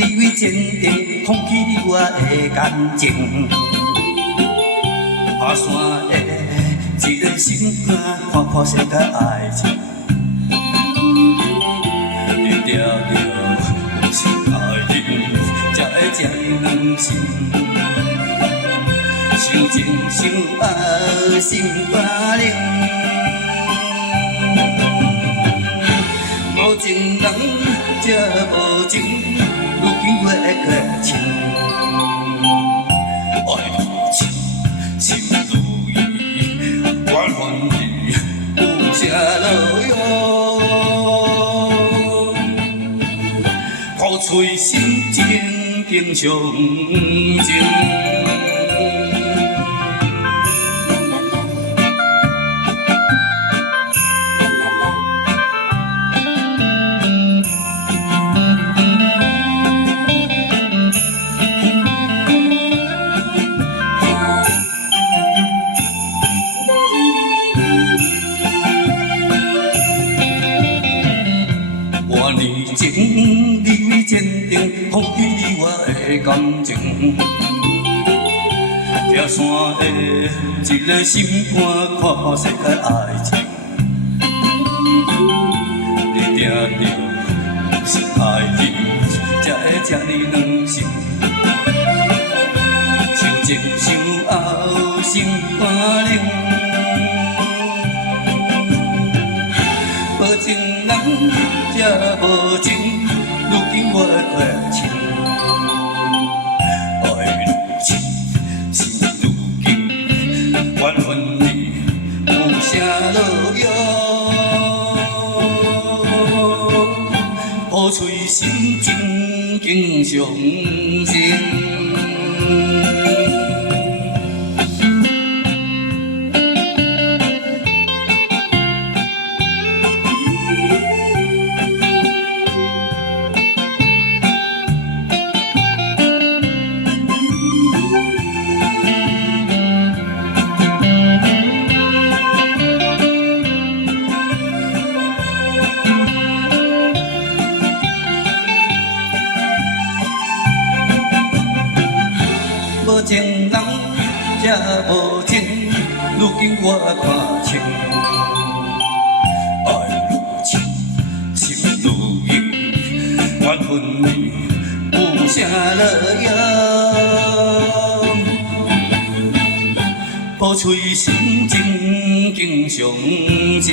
你为坚定，放弃你我的感情。爬山的一个心肝，看破世界爱情。你定着有心爱人，才会这样心。想情想爱心肝冷，无情人才无情，如今月缺情。爱如情，心如意，缘分里有啥路用？付出心情经常情。半年前，你为坚定，放弃你我的感情。爬山的一个心肝，看破世界爱情。你定着有心爱人，才会这呢软心。想前想后，心肝冷。无情人才无情，如今我缺情。爱如情，心如镜，缘分里有啥路用？付出心情经常情。无情人才无情，如今我看清。爱如情，心如影，缘分里有啥路用？付出心情经常情。